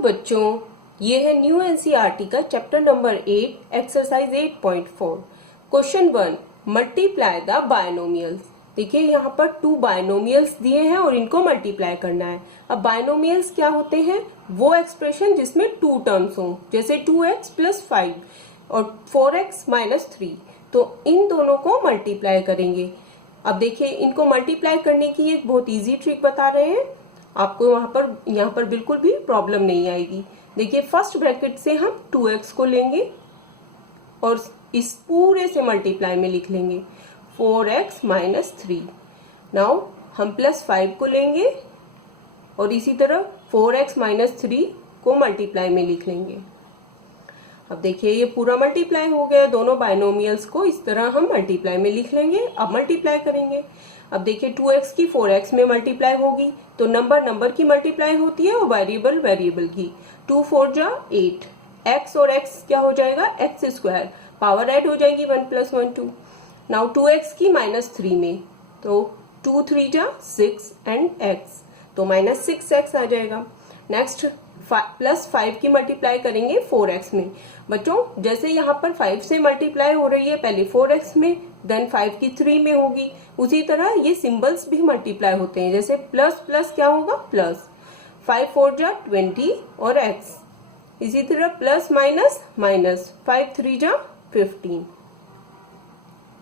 बच्चों, ये है न्यू एनसीईआरटी का chapter number 8 exercise 8.4 question 1 multiply the binomials. देखिए यहाँ पर 2 बायनोमियल्स दिए हैं और इनको मल्टीप्लाई करना है। अब बायनोमियल्स क्या होते हैं? वो एक्सप्रेशन जिसमें 2 टर्म्स हों, जैसे 2x + 5 और 4x - 3। तो इन दोनों को मल्टीप्लाई करेंगे। अब देखिए इनको मल्टीप्लाई करने की एक बहुत इजी ट्रिक बता रहे हैं आपको। यहाँ पर बिल्कुल भी प्रॉब्लम नहीं आएगी। देखिए फर्स्ट ब्रैकेट से हम 2x को लेंगे और इस पूरे से मल्टीप्लाई में लिख लेंगे 4x - 3। नाउ हम +5 को लेंगे और इसी तरह 4x - 3 को मल्टीप्लाई में लिख लेंगे। अब देखिए ये पूरा मल्टीप्लाई हो गया। दोनों बायनोमियल्स को इस तरह हम मल्टीप्लाई में लिख लेंगे। अब मल्टीप्लाई करेंगे। अब देखिए 2x की 4x में मल्टीप्लाई होगी तो नंबर की मल्टीप्लाई होती है और वेरिएबल की। 2 4 जा 8, x और x क्या हो जाएगा? x²। पावर ऐड हो जाएगी 1 + 1 2। नाउ 2x की -3 में तो 2 3 जा 6 एंड x तो -6x आ जाएगा। नेक्स्ट +5 की मल्टीप्लाई करेंगे 4x में। बच्चों जैसे यहाँ पर 5 से मल्टीप्लाई हो रही है पहले 4x में, देन 5 की 3 में होगी, उसी तरह ये सिंबल्स भी मल्टीप्लाई होते हैं। जैसे प्लस क्या होगा? प्लस 5 4 जा 20 और x, इसी तरह प्लस माइनस 5 3 जा 15।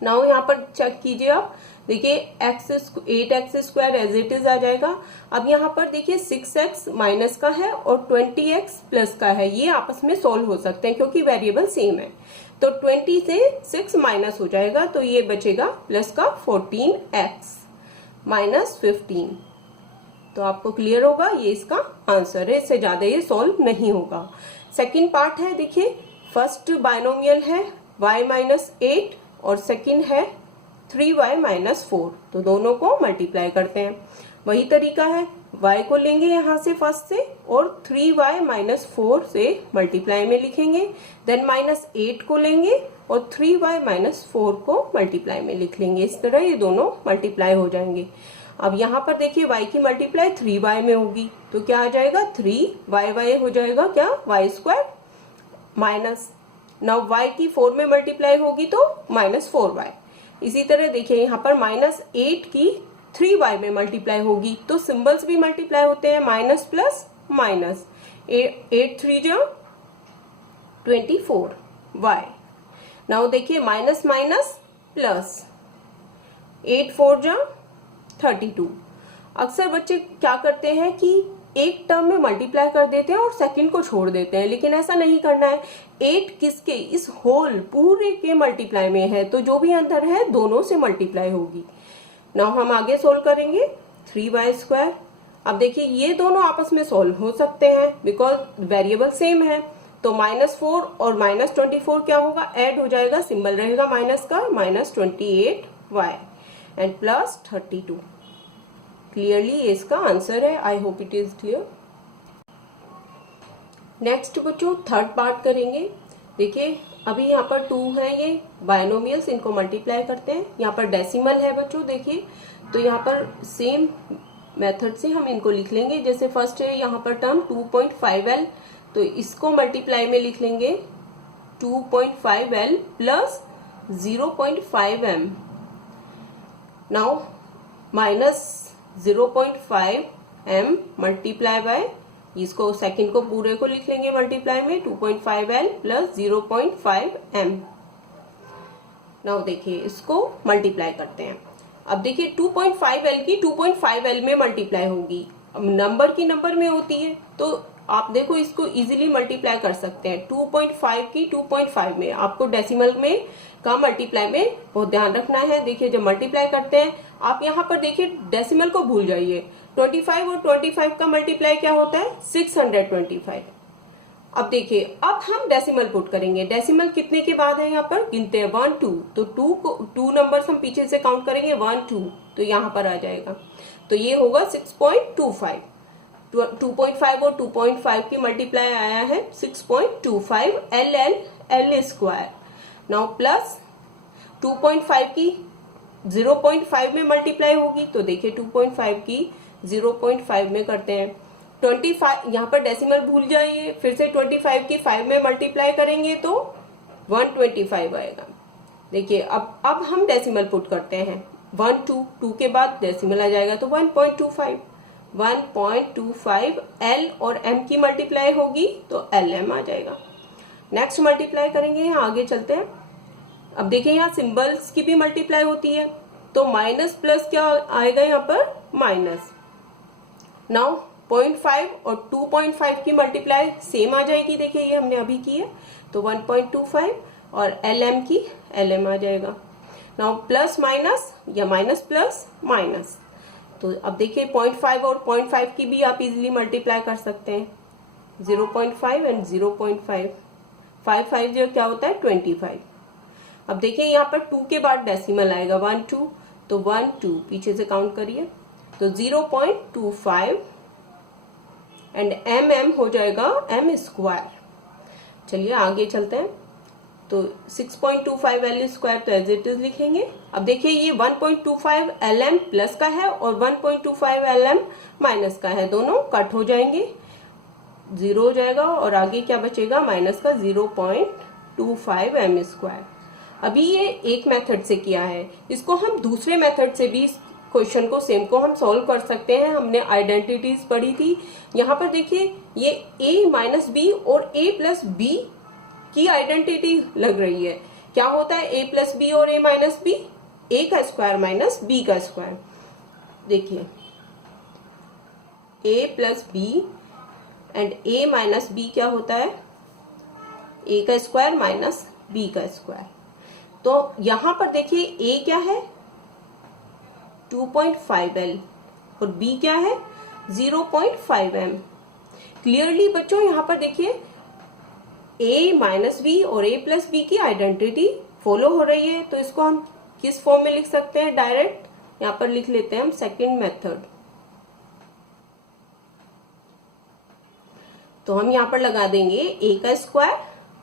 नाउ यहाँ पर चेक कीजिए आप। देखिए 8x² एज इट इज आ जाएगा। अब यहाँ पर देखिए 6x माइनस का है और 20x प्लस का है, ये आपस में सोल्व हो सकते हैं क्योंकि वेरिएबल सेम है। तो 20 से 6 माइनस हो जाएगा तो ये बचेगा प्लस का 14x - 15। तो आपको क्लियर होगा ये इसका आंसर है, इससे ज्यादा ये सोल्व नहीं होगा। सेकेंड पार्ट है, देखिए फर्स्ट बायनोमियल है y - 8 और सेकेंड है 3y - 4। तो दोनों को मल्टीप्लाई करते हैं। वही तरीका है, y को लेंगे यहाँ से फर्स्ट से और 3y - 4 से मल्टीप्लाई में लिखेंगे। देन -8 को लेंगे और 3y - 4 को मल्टीप्लाई में लिख लेंगे। इस तरह ये दोनों मल्टीप्लाई हो जाएंगे। अब यहाँ पर देखिए y की मल्टीप्लाई 3y में होगी तो क्या आ जाएगा? 3y हो जाएगा क्या? y² minus. नाउ y की 4 में मल्टीप्लाई होगी तो -4y। इसी तरह देखिए यहाँ पर -8 की 3y में मल्टीप्लाई होगी तो सिंबल्स भी मल्टीप्लाई होते हैं, माइनस प्लस माइनस। 8 3 जा 24y। नाउ देखिए माइनस प्लस 8 4 जा 32। अक्सर बच्चे क्या करते हैं कि एक टर्म में मल्टीप्लाई कर देते हैं और सेकंड को छोड़ देते हैं, लेकिन ऐसा नहीं करना है। 8 किसके? इस होल पूरे के मल्टीप्लाई में है तो जो भी अंदर है दोनों से मल्टीप्लाई होगी। नाउ हम आगे सोल्व करेंगे 3y²। अब देखिए ये दोनों आपस में सोल्व हो सकते हैं बिकॉज वेरिएबल सेम है। तो -4 और -24 क्या होगा? ऐड हो जाएगा, सिंबल रहेगा माइनस का, -28y एंड प्लस 32। क्लियरली ये इसका आंसर है। आई hope it is clear. Next बच्चों थर्ड पार्ट करेंगे। देखिए अभी यहाँ पर 2 है ये बायनोमियल्स, इनको मल्टीप्लाई करते हैं। यहाँ पर डेसिमल है बच्चों, देखिए तो यहाँ पर सेम मेथड से हम इनको लिख लेंगे। जैसे फर्स्ट है यहाँ पर टर्म 2.5l तो इसको मल्टीप्लाई में लिख लेंगे 2.5l plus 0.5m। Now -0.5m multiply by, इसको सेकंड को पूरे को लिख लेंगे मल्टीप्लाई में 2.5l प्लस 0.5m। नाउ देखिए इसको मल्टीप्लाई करते हैं। अब देखिए 2.5l की 2.5l में मल्टीप्लाई होगी। अब नंबर की नंबर में होती है तो आप देखो इसको इजीली मल्टीप्लाई कर सकते हैं। 2.5 की 2.5 में, आपको डेसिमल में का मल्टीप्लाई में बहुत ध्यान रखना है। देखिए जब मल्टीप्लाई करते हैं आप यहाँ पर देखिए डेसिमल को भूल जाइए। 25 और 25 का मल्टीप्लाई क्या होता है? 625। अब देखिए अब हम डेसिमल पुट करेंगे। डेसिमल कितने के बाद है? यहाँ पर गिनते हैं 1 2 तो 2 नंबर्स हम पीछे से काउंट करेंगे 1 2 तो यहाँ पर आ जाएगा। तो ये होगा 6.25। 2.5 और 2.5 की मल्टीप्लाई आया है 6.25 l²। नाउ प्लस 2.5 की 0.5 में मल्टीप्लाई होगी तो देखिए 2.5 की 0.5 में करते हैं 25, यहाँ पर डेसिमल भूल जाइए, फिर से 25 की 5 में मल्टीप्लाई करेंगे तो 125 आएगा। देखिए अब हम डेसिमल पुट करते हैं, 1 2 2 के बाद डेसिमल आ जाएगा तो 1.25 एल और एम की मल्टीप्लाई होगी तो एल एम आ जाएगा। नेक्स्ट मल्टीप्लाई करेंगे, यहाँ आगे चलते हैं। अब देखिए यहाँ सिंबल्स की भी मल्टीप्लाई होती है तो माइनस प्लस क्या आएगा यहाँ पर माइनस। नाउ 0.5 और 2.5 की मल्टीप्लाई सेम आ जाएगी, देखिए ये हमने अभी की है तो 1.25 और एल एम की एल एम आ जाएगा। नाउ प्लस माइनस या माइनस प्लस माइनस, तो अब देखिए 0.5 और 0.5 की भी आप इजीली मल्टीप्लाई कर सकते हैं, 0.5 एंड 0.5, 5 जो क्या होता है 25। अब देखिए यहाँ पर 2 के बाद डेसिमल आएगा 1 2, तो 1 2 पीछे से काउंट करिए तो 0.25 एंड एम एम हो जाएगा एम स्क्वायर। चलिए आगे चलते हैं, तो 6.25 एल स्क्वायर तो एज इट इज लिखेंगे। अब देखिए ये 1.25 एल एम प्लस का है और 1.25 एल एम माइनस का है, दोनों कट हो जाएंगे, 0 हो जाएगा और आगे क्या बचेगा माइनस का 0.25 एम स्क्वायर। अभी ये एक मेथड से किया है, इसको हम दूसरे मेथड से भी क्वेश्चन को सेम को हम सॉल्व कर सकते हैं। हमने आइडेंटिटीज पढ़ी थी, यहाँ पर देखिए ये a माइनस बी और a प्लस बी की आइडेंटिटी लग रही है। क्या होता है a प्लस बी और a माइनस बी, a का स्क्वायर माइनस b का स्क्वायर। देखिए a plus B and a minus B क्या होता है a का स्क्वायर माइनस b का स्क्वायर। तो यहां पर देखिए a क्या है 2.5 एल और b क्या है 0.5 एम। क्लियरली बच्चों यहाँ पर देखिए a माइनस बी और a प्लस बी की आइडेंटिटी फॉलो हो रही है, तो इसको हम किस फॉर्म में लिख सकते हैं, डायरेक्ट यहाँ पर लिख लेते हैं हम सेकंड मेथड। तो हम यहाँ पर लगा देंगे a का स्क्वायर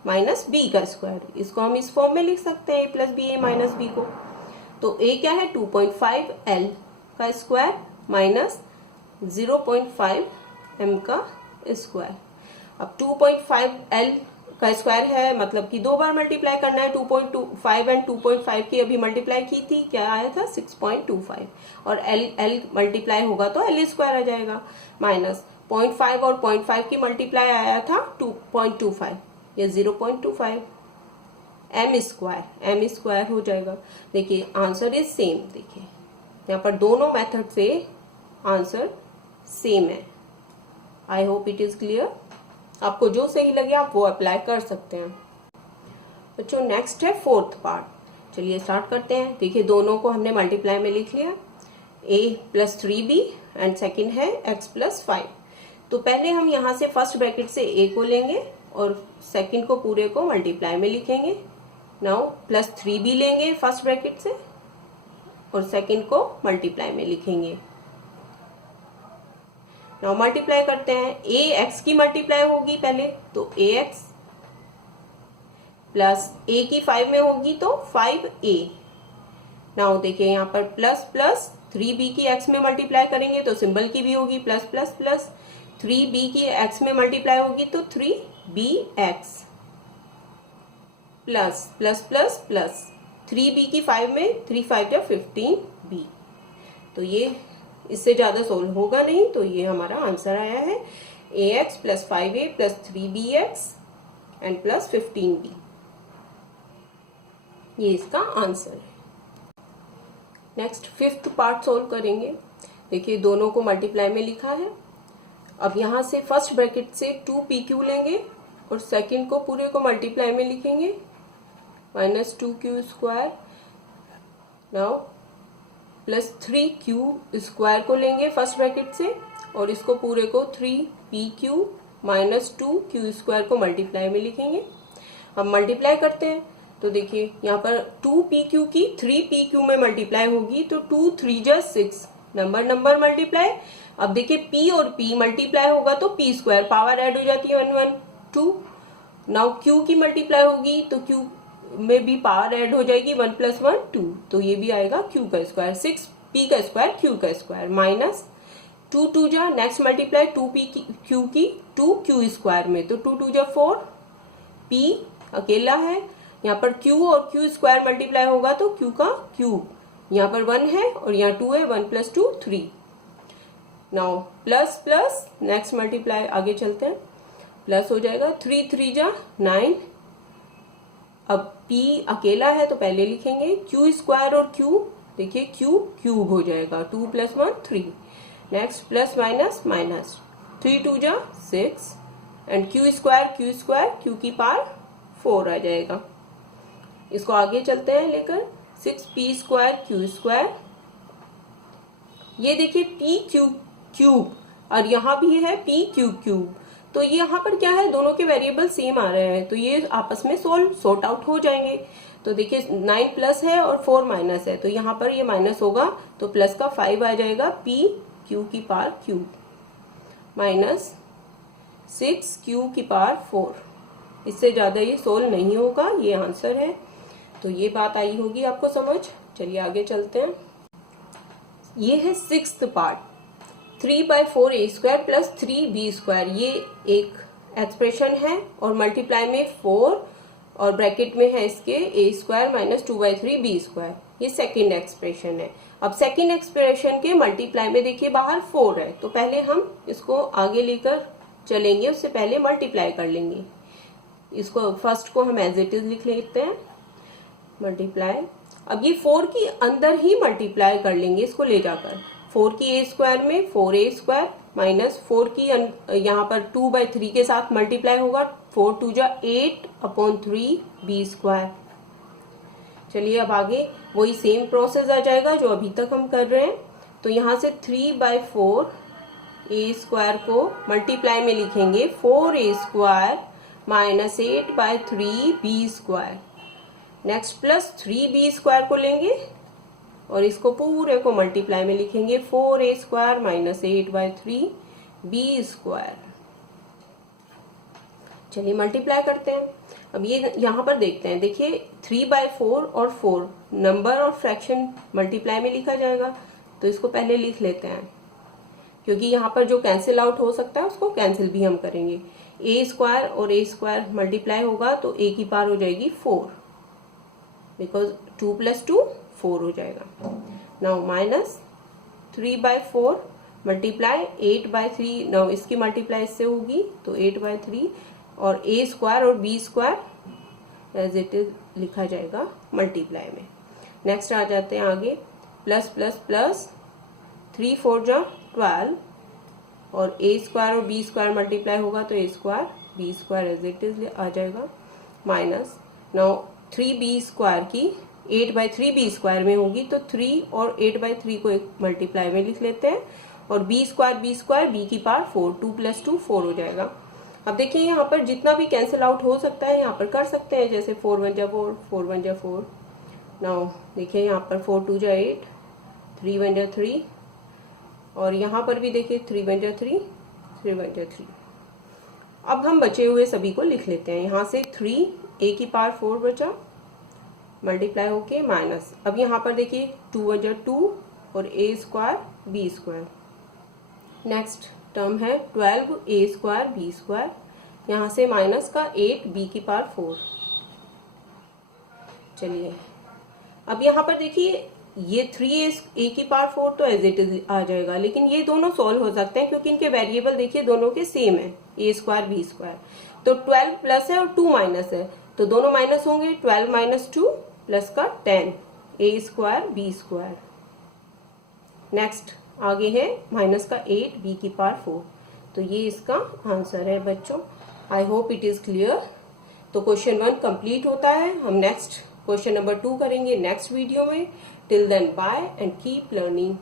माइनस b का स्क्वायर, इसको हम इस फॉर्म में लिख सकते हैं a plus B a minus B को। तो a क्या है 2.5 एल का स्क्वायर माइनस 0.5 एम का स्क्वायर। अब 2.5 एल का स्क्वायर है मतलब कि 2 बार मल्टीप्लाई करना है, 2.25 एंड 2.5 की अभी मल्टीप्लाई की थी, क्या आया था 6.25 और एल मल्टीप्लाई होगा तो एल स्क्वायर आ जाएगा, माइनस 0.5 और 0.5 की मल्टीप्लाई आया था 2.25 या 0.25 एम स्क्वायर हो जाएगा। देखिए आंसर इज सेम, देखिए यहाँ पर दोनों मेथड से आंसर सेम है। आई होप इट इज क्लियर। आपको जो सही लगे आप वो अप्लाई कर सकते हैं। बच्चों नेक्स्ट है फोर्थ पार्ट, चलिए स्टार्ट करते हैं। देखिए दोनों को हमने मल्टीप्लाई में लिख लिया, a plus 3b and second है x प्लस 5। तो पहले हम यहाँ से फर्स्ट ब्रैकेट से a को लेंगे और सेकेंड को पूरे को मल्टीप्लाई में लिखेंगे। नाउ प्लस 3b लेंगे फर्स्ट ब्रैकेट से और सेकेंड को मल्टीप्लाई में लिखेंगे। नाउ मल्टीप्लाई करते हैं, a x की मल्टीप्लाई होगी पहले तो ax प्लस a की 5 में होगी तो 5a। नाउ देखिए यहाँ पर प्लस प्लस 3b की x में मल्टीप्लाई करेंगे तो सिंबल की भी होगी प्लस प्लस प्लस, 3b की x में मल्टीप्लाई होगी तो 3bx plus plus plus plus 3b की 5 में 3 5 या 15b। तो ये इससे ज्यादा सोल्व होगा नहीं, तो ये हमारा आंसर आया है ax plus 5a plus 3bx and plus 15b। ये इसका आंसर है। नेक्स्ट फिफ्थ पार्ट सोल्व करेंगे। देखिए दोनों को मल्टीप्लाई में लिखा है। अब यहाँ से फर्स्ट ब्रैकेट से 2pq लेंगे और सेकंड को पूरे को मल्टीप्लाई में लिखेंगे, minus 2q square. Now plus 3q square को लेंगे फर्स्ट ब्रैकेट से और इसको पूरे को 3pq माइनस 2q स्क्वायर को मल्टीप्लाई में लिखेंगे। अब मल्टीप्लाई करते हैं तो देखिए यहाँ पर 2pq की 3pq में मल्टीप्लाई होगी तो 2 3 जा 6, नंबर नंबर मल्टीप्लाई। अब देखिए p और p मल्टीप्लाई होगा तो p स्क्वायर, पावर ऐड हो जाती है 1 1 2। नाउ q की मल्टीप्लाई होगी तो q में भी पावर ऐड हो जाएगी 1 प्लस 1 2, तो ये भी आएगा q का स्क्वायर, 6p का स्क्वायर q का स्क्वायर माइनस 2 2 जा, नेक्स्ट मल्टीप्लाई 2 पी क्यू की 2 क्यू स्क्वायर में, तो 2 2 जा 4, पी अकेला है, यहाँ पर क्यू और क्यू स्क्वायर मल्टीप्लाई होगा तो क्यू का क्यूब, यहाँ पर 1 है और यहाँ 2 है, 1 + 2 3। Now plus plus next multiply आगे चलते हैं, प्लस हो जाएगा 3 3 जा 9, अब p अकेला है तो पहले लिखेंगे क्यू स्क्वायर और q, देखिए q क्यूब हो जाएगा, 2 + 1 3। नेक्स्ट प्लस माइनस माइनस, 3 2 जा 6 एंड क्यू स्क्वायर q की पावर 4 आ जाएगा। इसको आगे चलते हैं लेकर, 6p² q², ये देखिए p क्यूब और यहाँ भी है p क्यूब, तो ये यहाँ पर क्या है, दोनों के वेरिएबल सेम आ रहे हैं तो ये आपस में सॉर्ट आउट हो जाएंगे। तो देखिए 9 प्लस है और 4 माइनस है, तो यहाँ पर ये माइनस होगा तो प्लस का 5 आ जाएगा, p क्यू की पावर क्यूब माइनस 6 क्यू की पावर 4। इससे ज्यादा ये सोल्व नहीं होगा, ये आंसर है। तो ये बात आई होगी आपको समझ। चलिए आगे चलते हैं। ये है 6th पार्ट, 3/4a² + 3b², ये एक एक्सप्रेशन है और मल्टीप्लाई में 4 और ब्रैकेट में है इसके a² - 2/3b², ये सेकंड एक्सप्रेशन है। अब सेकंड एक्सप्रेशन के मल्टीप्लाई में देखिए बाहर 4 है, तो पहले हम इसको आगे लेकर चलेंगे, उससे पहले मल्टीप्लाई कर लेंगे। इसको फर्स्ट को हम एज इट इज लिख लेते हैं, मल्टीप्लाई। अब ये 4 की अंदर ही मल्टीप्लाई कर लेंगे इसको ले जाकर, 4 की a² में 4a² माइनस 4 की यहाँ पर 2/3 के साथ मल्टीप्लाई होगा, 4 2 जा 8/3b²। चलिए अब आगे वही सेम प्रोसेस आ जाएगा जो अभी तक हम कर रहे हैं। तो यहाँ से 3/4 a² को मल्टीप्लाई में लिखेंगे 4a² minus 8/3b²। Next plus 3b² को लेंगे और इसको पूरे को मल्टीप्लाई में लिखेंगे 4a² माइनस 8/3b²। चलिए मल्टीप्लाई करते हैं। अब ये यहाँ पर देखते हैं, देखिए 3/4 और 4 नंबर और फ्रैक्शन मल्टीप्लाई में लिखा जाएगा, तो इसको पहले लिख लेते हैं क्योंकि यहाँ पर जो कैंसिल आउट हो सकता है उसको कैंसिल भी हम करेंगे। a² और a² मल्टीप्लाई होगा तो a की पावर हो जाएगी 4, बिकॉज 2 + 2 4 हो जाएगा। नाउ माइनस 3/4 मल्टीप्लाई 8/3, नाउ इसकी मल्टीप्लाई इससे होगी तो 8/3 और a² और b² एज इट इज लिखा जाएगा मल्टीप्लाई में। नेक्स्ट आ जाते हैं आगे, प्लस प्लस प्लस 3 4 जा 12 और a² और b² मल्टीप्लाई होगा तो a² b² as it is आ जाएगा, माइनस नाउ 3b² की 8/3b² में होगी तो 3 और 8/3 को एक मल्टीप्लाई में लिख लेते हैं और b² b की पावर 4, 2 + 2 4 हो जाएगा। अब देखिए यहाँ पर जितना भी कैंसिल आउट हो सकता है यहाँ पर कर सकते हैं, जैसे 4 1 जा 4, 4 1 जा 4। नाउ देखिए यहाँ पर 4 2 जा 8, 3 1 जा 3 और यहाँ पर भी देखिए 3 1 जा 3, 3 1 जा 3। अब हम बचे हुए सभी को लिख लेते हैं। यहाँ से 3 a की पावर 4 बचा, मल्टीप्लाई होके माइनस, अब यहाँ पर देखिए 2 1 जा 2 और a² b²। नेक्स्ट टर्म है 12a² b², यहाँ से माइनस का 8 b की पावर 4। चलिए अब यहाँ पर देखिए ये 3a की पावर 4 तो एज इट इज आ जाएगा, लेकिन ये दोनों सॉल्व हो सकते हैं क्योंकि इनके वेरिएबल देखिए दोनों के सेम है, a² b²। तो 12 प्लस है और 2 माइनस है तो दोनों माइनस होंगे, 12 - 2 प्लस का 10 a² b²। नेक्स्ट आगे है माइनस का 8 b की पावर 4, तो ये इसका आंसर है बच्चों। I hope it is clear. तो क्वेश्चन 1 कंप्लीट होता है। हम नेक्स्ट क्वेश्चन नंबर 2 करेंगे नेक्स्ट वीडियो में। Till then bye and keep learning.